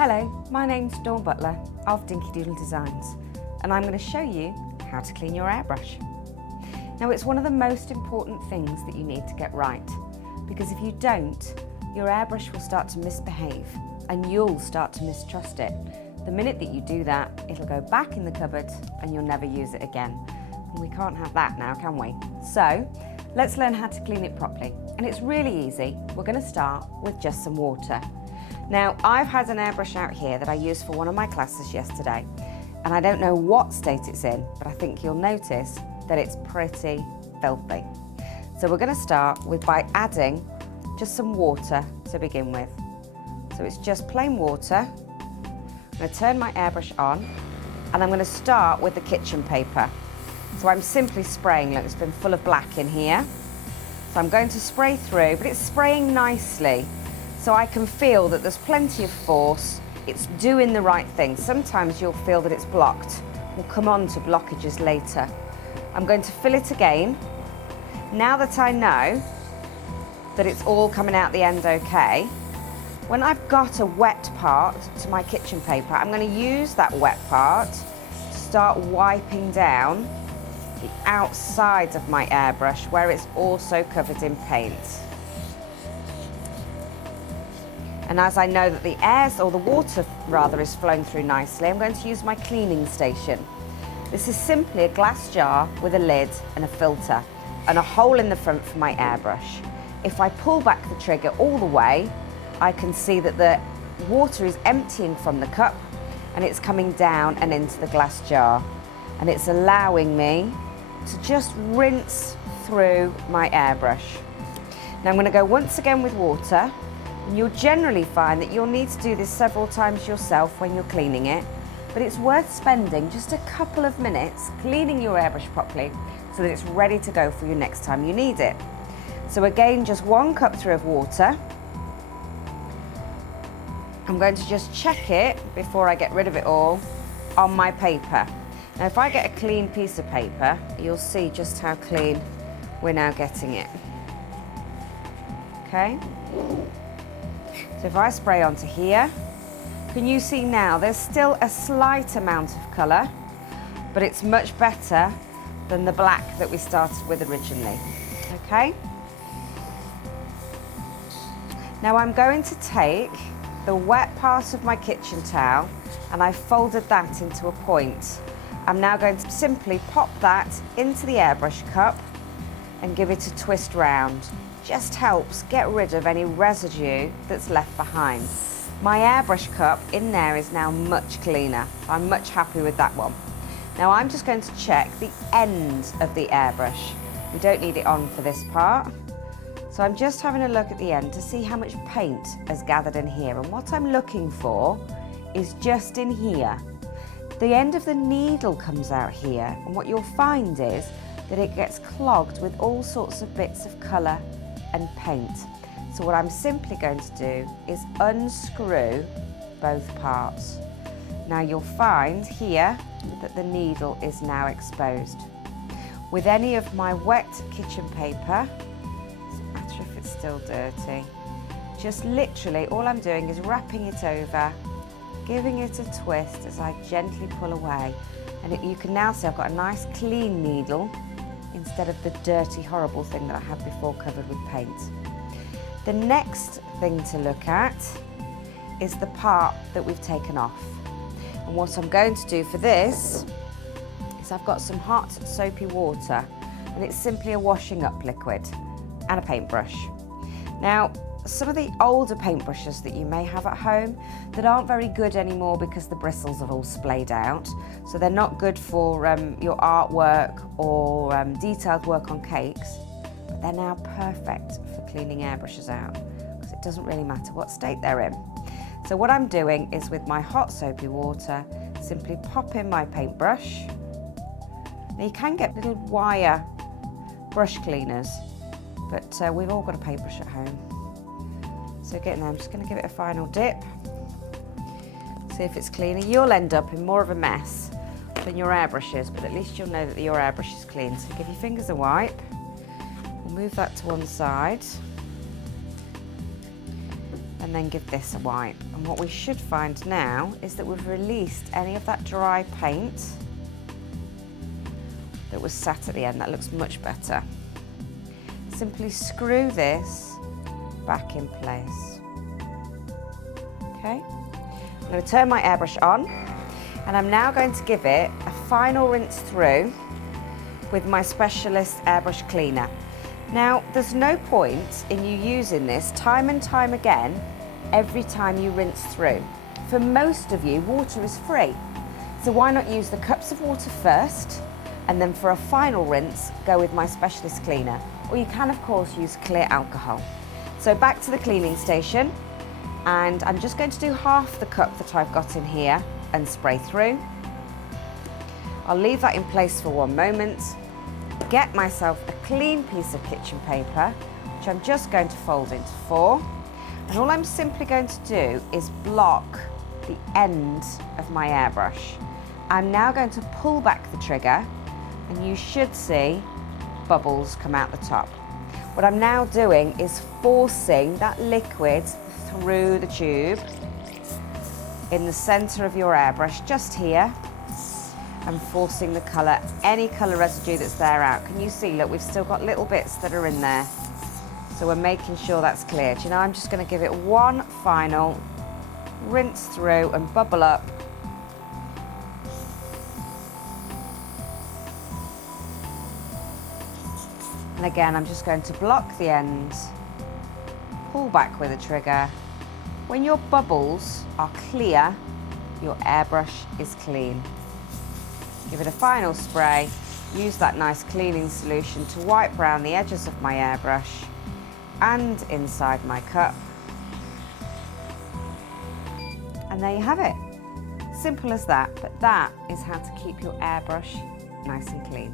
Hello, my name's Dawn Butler of Dinkydoodle Designs, and I'm going to show you how to clean your airbrush. Now, it's one of the most important things that you need to get right, because if you don't, your airbrush will start to misbehave and you'll start to mistrust it. The minute that you do that, it'll go back in the cupboard and you'll never use it again. And we can't have that now, can we? So, let's learn how to clean it properly. And it's really easy. We're going to start with just some water. Now, I've had an airbrush out here that I used for one of my classes yesterday, and I don't know what state it's in, but I think you'll notice that it's pretty filthy. So we're going to start by adding just some water to begin with. So it's just plain water. I'm going to turn my airbrush on, and I'm going to start with the kitchen paper. So I'm simply spraying. Look, it's been full of black in here. So I'm going to spray through, but it's spraying nicely. So I can feel that there's plenty of force, it's doing the right thing. Sometimes you'll feel that it's blocked. We'll come on to blockages later. I'm going to fill it again. Now that I know that it's all coming out the end okay, when I've got a wet part to my kitchen paper, I'm going to use that wet part to start wiping down the outside of my airbrush where it's also covered in paint. And as I know that the water is flowing through nicely, I'm going to use my cleaning station. This is simply a glass jar with a lid and a filter and a hole in the front for my airbrush. If I pull back the trigger all the way, I can see that the water is emptying from the cup and it's coming down and into the glass jar. And it's allowing me to just rinse through my airbrush. Now I'm going to go once again with water. And you'll generally find that you'll need to do this several times yourself when you're cleaning it, but it's worth spending just a couple of minutes cleaning your airbrush properly so that it's ready to go for you next time you need it. So again, just 1 cup through of water. I'm going to just check it before I get rid of it all on my paper. Now if I get a clean piece of paper, you'll see just how clean we're now getting it. Okay? So if I spray onto here, can you see now there's still a slight amount of colour, but it's much better than the black that we started with originally. Okay? Now I'm going to take the wet part of my kitchen towel and I folded that into a point. I'm now going to simply pop that into the airbrush cup and give it a twist round. Just helps get rid of any residue that's left behind. My airbrush cup in there is now much cleaner. I'm much happy with that one. Now I'm just going to check the end of the airbrush. We don't need it on for this part. So I'm just having a look at the end to see how much paint has gathered in here. And what I'm looking for is just in here. The end of the needle comes out here, and what you'll find is that it gets clogged with all sorts of bits of colour and paint. So what I'm simply going to do is unscrew both parts. Now you'll find here that the needle is now exposed. With any of my wet kitchen paper, it doesn't matter if it's still dirty, just literally all I'm doing is wrapping it over, giving it a twist as I gently pull away. And you can now see I've got a nice clean needle instead of the dirty, horrible thing that I had before covered with paint. The next thing to look at is the part that we've taken off. And what I'm going to do for this is I've got some hot soapy water, and it's simply a washing up liquid and a paintbrush. Now, some of the older paintbrushes that you may have at home that aren't very good anymore because the bristles have all splayed out, so they're not good for your artwork or detailed work on cakes, but they're now perfect for cleaning airbrushes out because it doesn't really matter what state they're in. So what I'm doing is with my hot soapy water, simply pop in my paintbrush. Now you can get little wire brush cleaners, but we've all got a paintbrush at home. So getting there, I'm just going to give it a final dip, see if it's cleaner. You'll end up in more of a mess than your airbrush is, but at least you'll know that your airbrush is clean. So give your fingers a wipe, we'll move that to one side. and then give this a wipe. And what we should find now is that we've released any of that dry paint that was sat at the end. That looks much better. Simply screw this back in place. Okay, I'm going to turn my airbrush on, and I'm now going to give it a final rinse through with my Specialist airbrush cleaner. Now, there's no point in you using this time and time again every time you rinse through. For most of you, water is free. So why not use the cups of water first, and then for a final rinse, go with my Specialist cleaner. Or you can, of course, use clear alcohol. So back to the cleaning station, and I'm just going to do half the cup that I've got in here and spray through. I'll leave that in place for 1 moment. Get myself a clean piece of kitchen paper, which I'm just going to fold into 4. And all I'm simply going to do is block the end of my airbrush. I'm now going to pull back the trigger, and you should see bubbles come out the top. What I'm now doing is forcing that liquid through the tube in the center of your airbrush, just here, and forcing the color, any color residue that's there out. Can you see, look, we've still got little bits that are in there. So we're making sure that's clear. Do you know, I'm just gonna give it one final rinse through and bubble up. And again, I'm just going to block the end, pull back with a trigger. When your bubbles are clear, your airbrush is clean. Give it a final spray, use that nice cleaning solution to wipe around the edges of my airbrush and inside my cup. And there you have it. Simple as that, but that is how to keep your airbrush nice and clean.